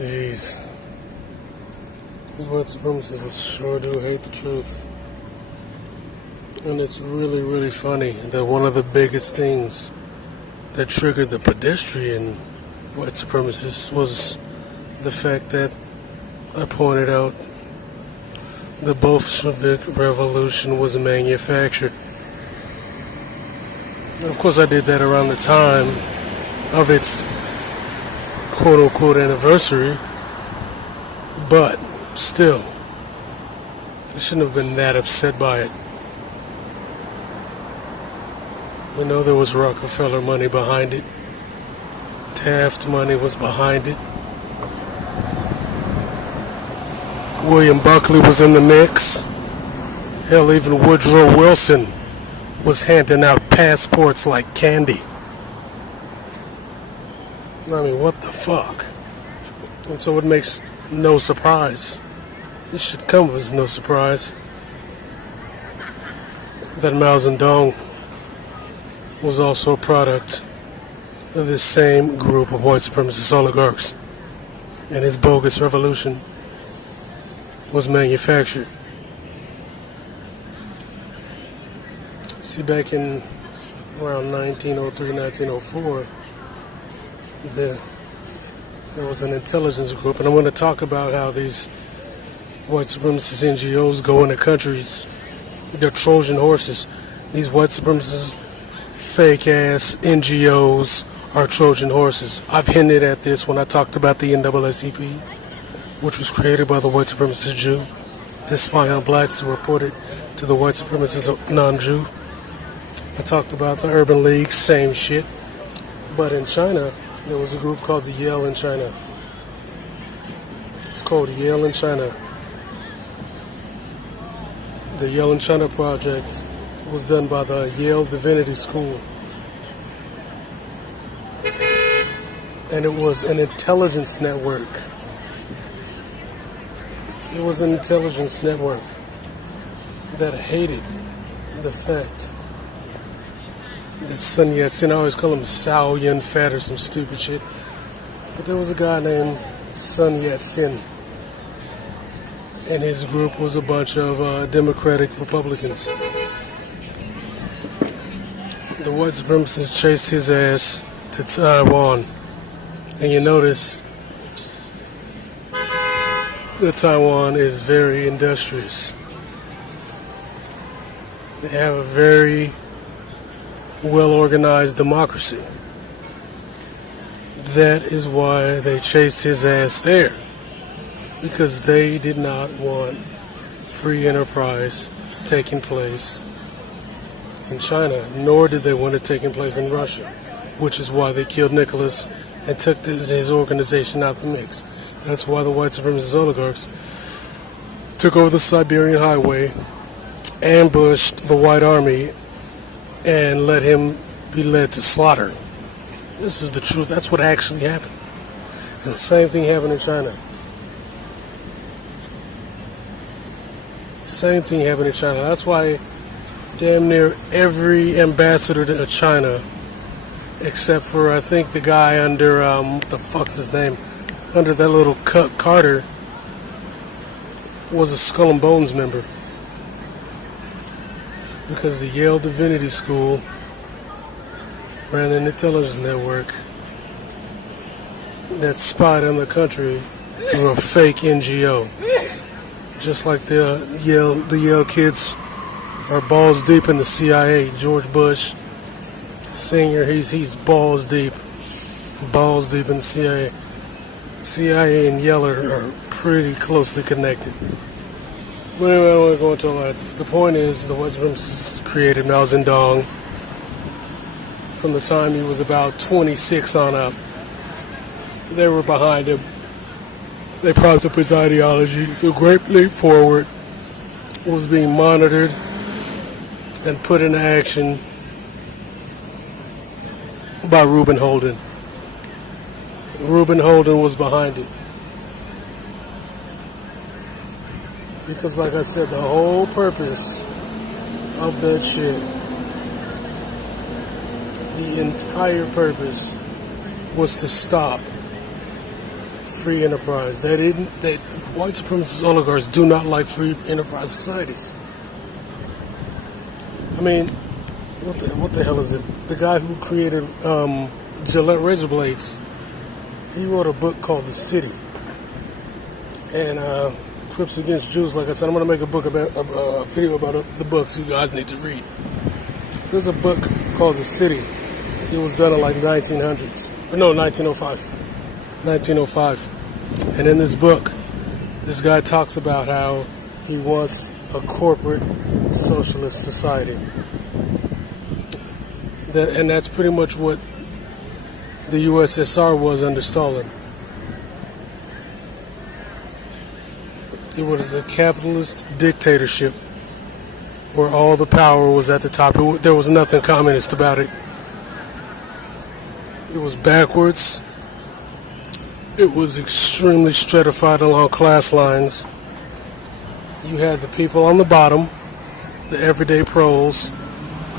Jeez. These white supremacists sure do hate the truth. And it's really, really funny that one of the biggest things that triggered the pedestrian white supremacists was the fact that I pointed out the Bolshevik Revolution was manufactured. And of course, I did that around the time of its quote-unquote anniversary, but still, I shouldn't have been that upset by it. We know there was Rockefeller money behind it. Taft money was behind it. William Buckley was in the mix. Hell, even Woodrow Wilson was handing out passports like candy. I mean, what the fuck? And so it makes no surprise. It should come as no surprise that Mao Zedong was also a product of this same group of white supremacist oligarchs, and his bogus revolution was manufactured. See, back in around 1903, 1904, there was an intelligence group, and I'm going to talk about how these white supremacist NGOs go into countries. They're Trojan horses. These white supremacist fake-ass NGOs are Trojan horses. I've hinted at this when I talked about the NAACP, which was created by the white supremacist Jew to spy on blacks to report it to the white supremacist non-Jew. I talked about the Urban League, same shit. But in China, there was a group called the Yale in China. It's called Yale in China. The Yale in China project was done by the Yale Divinity School. And it was an intelligence network. It was an intelligence network that hated the fact that Sun Yat-sen, I always call him Sao Yun-fat or some stupid shit, but there was a guy named Sun Yat-sen, and his group was a bunch of Democratic Republicans. The white supremacists chased his ass to Taiwan, and you notice that Taiwan is very industrious. They have a very well-organized democracy. That is why they chased his ass there, because they did not want free enterprise taking place in China, nor did they want it taking place in Russia, which is why they killed Nicholas and took his organization out the mix. That's why the white supremacist oligarchs took over the Siberian highway, ambushed the White Army, and let him be led to slaughter. This is the truth. That's what actually happened. And the same thing happened in China. Same thing happened in China. That's why damn near every ambassador to China, except for I think the guy under, what the fuck's his name? Under that little cut Carter, was a Skull and Bones member. Because the Yale Divinity School ran an intelligence network that spied on the country through a fake NGO. Just like the Yale kids are balls deep in the CIA. George Bush Sr., he's balls deep in the CIA. CIA and Yale are pretty closely connected. But anyway, I don't want to go into all that. The point is, the white supremacists created Mao Zedong from the time he was about 26 on up. They were behind him. They propped up his ideology. The Great Leap Forward was being monitored and put into action by Reuben Holden. Reuben Holden was behind it. Because like I said, the whole purpose of that shit, the entire purpose, was to stop free enterprise. White supremacist oligarchs do not like free enterprise societies. I mean, what the hell is it? The guy who created Gillette razor blades, he wrote a book called The City. And Crips Against Jews, like I said, I'm going to make a video about the books you guys need to read. There's a book called The City. It was done in like 1900s. No, 1905. 1905. And in this book, this guy talks about how he wants a corporate socialist society. And that's pretty much what the USSR was under Stalin. It was a capitalist dictatorship where all the power was at the top. There was nothing communist about it. It was backwards. It was extremely stratified along class lines. You had the people on the bottom, the everyday proles,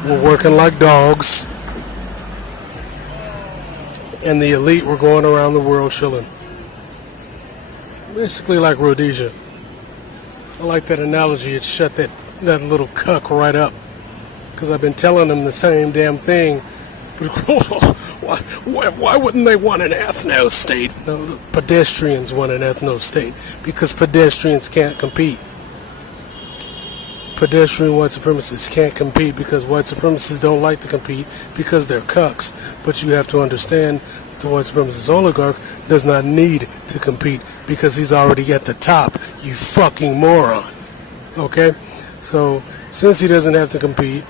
were working like dogs, and the elite were going around the world chilling. Basically like Rhodesia. I like that analogy. It shut that little cuck right up, because I've been telling them the same damn thing. Why wouldn't they want an ethno-state? No, the pedestrians want an ethno-state because pedestrians can't compete. Pedestrian white supremacists can't compete because white supremacists don't like to compete because they're cucks. But you have to understand the white supremacist oligarch does not need to compete because he's already at the top, you fucking moron. Okay? So, since he doesn't have to compete,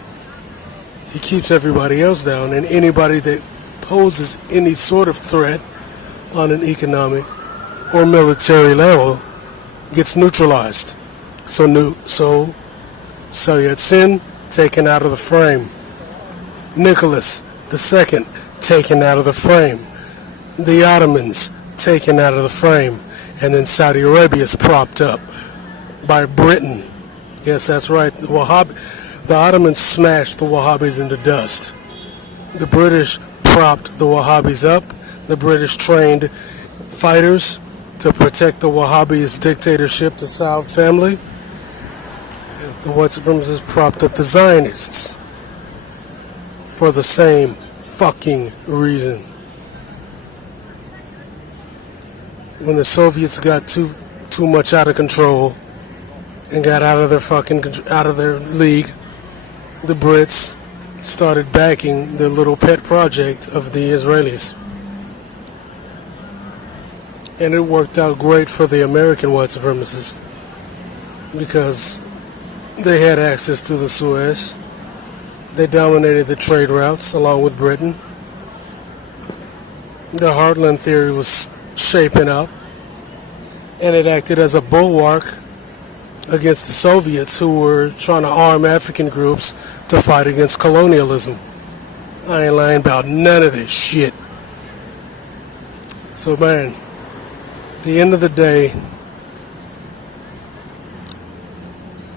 he keeps everybody else down, and anybody that poses any sort of threat on an economic or military level gets neutralized. So Yeltsin taken out of the frame. Nicholas II taken out of the frame. The Ottomans taken out of the frame. And then Saudi Arabia is propped up by Britain. Yes, that's right. The Ottomans smashed the Wahhabis into dust. The British propped the Wahhabis up. The British trained fighters to protect the Wahhabis' dictatorship, the Saud family. The white supremacists propped up the Zionists for the same fucking reason. When the Soviets got too much out of control and got out of their league, the Brits started backing their little pet project of the Israelis. And it worked out great for the American white supremacists because they had access to the Suez. They dominated the trade routes along with Britain. The Heartland theory was shaping up, and it acted as a bulwark against the Soviets, who were trying to arm African groups to fight against colonialism. I ain't lying about none of this shit. So man, at the end of the day,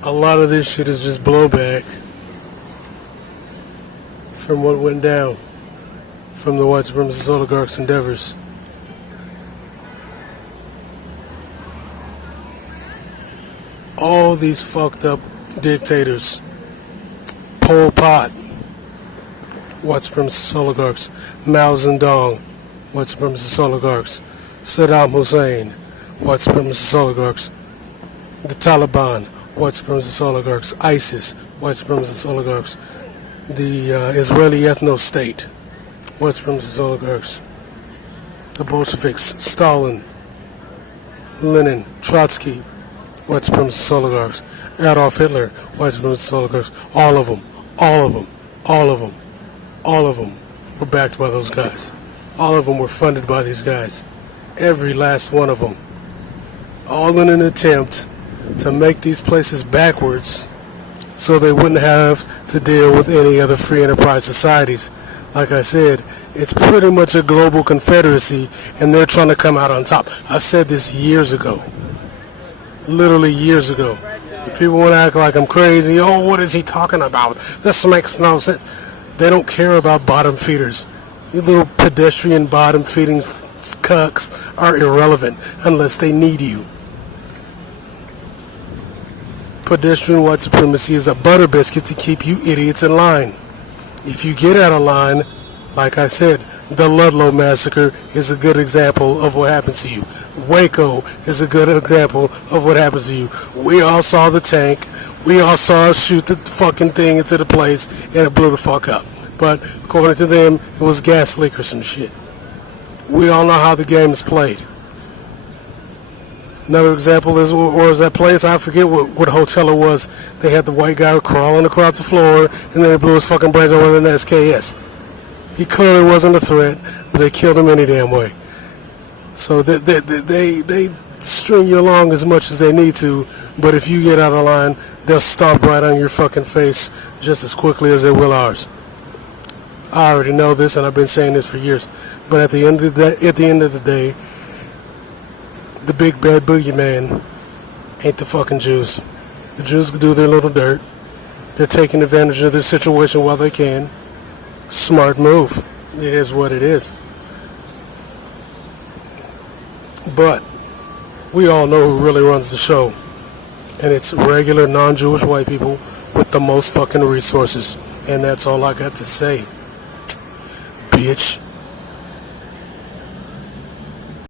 a lot of this shit is just blowback from what went down from the white supremacist oligarchs' endeavors. All these fucked up dictators, Pol Pot, white supremacist oligarchs, Mao Zedong, white supremacist oligarchs, Saddam Hussein, white supremacist oligarchs, the Taliban, white supremacist oligarchs, ISIS, white supremacist oligarchs, the Israeli ethno-state, white supremacist oligarchs, the Bolsheviks, Stalin, Lenin, Trotsky, white supremacist oligarchs, Adolf Hitler, white supremacist oligarchs, all of them were backed by those guys. All of them were funded by these guys. Every last one of them. All in an attempt to make these places backwards so they wouldn't have to deal with any other free enterprise societies. Like I said, it's pretty much a global confederacy, and they're trying to come out on top. I said this years ago. Literally years ago. If people want to act like I'm crazy, oh, what is he talking about? This makes no sense. They don't care about bottom feeders. You little pedestrian bottom feeding cucks are irrelevant unless they need you. Pedestrian white supremacy is a butter biscuit to keep you idiots in line. If you get out of line, like I said, the Ludlow massacre is a good example of what happens to you. Waco is a good example of what happens to you. We all saw the tank. We all saw us shoot the fucking thing into the place and it blew the fuck up. But according to them, it was gas leak or some shit. We all know how the game is played. Another example is, where was that place? I forget what hotel it was. They had the white guy crawling across the floor and then it blew his fucking brains out with an SKS. He clearly wasn't a threat, but they killed him any damn way. So they string you along as much as they need to, but if you get out of line, they'll stomp right on your fucking face just as quickly as they will ours. I already know this, and I've been saying this for years. But at the end of the day, the big bad boogeyman ain't the fucking Jews. The Jews do their little dirt. They're taking advantage of this situation while they can. Smart move. It is what it is. But we all know who really runs the show. And it's regular non-Jewish white people with the most fucking resources. And that's all I got to say. Bitch.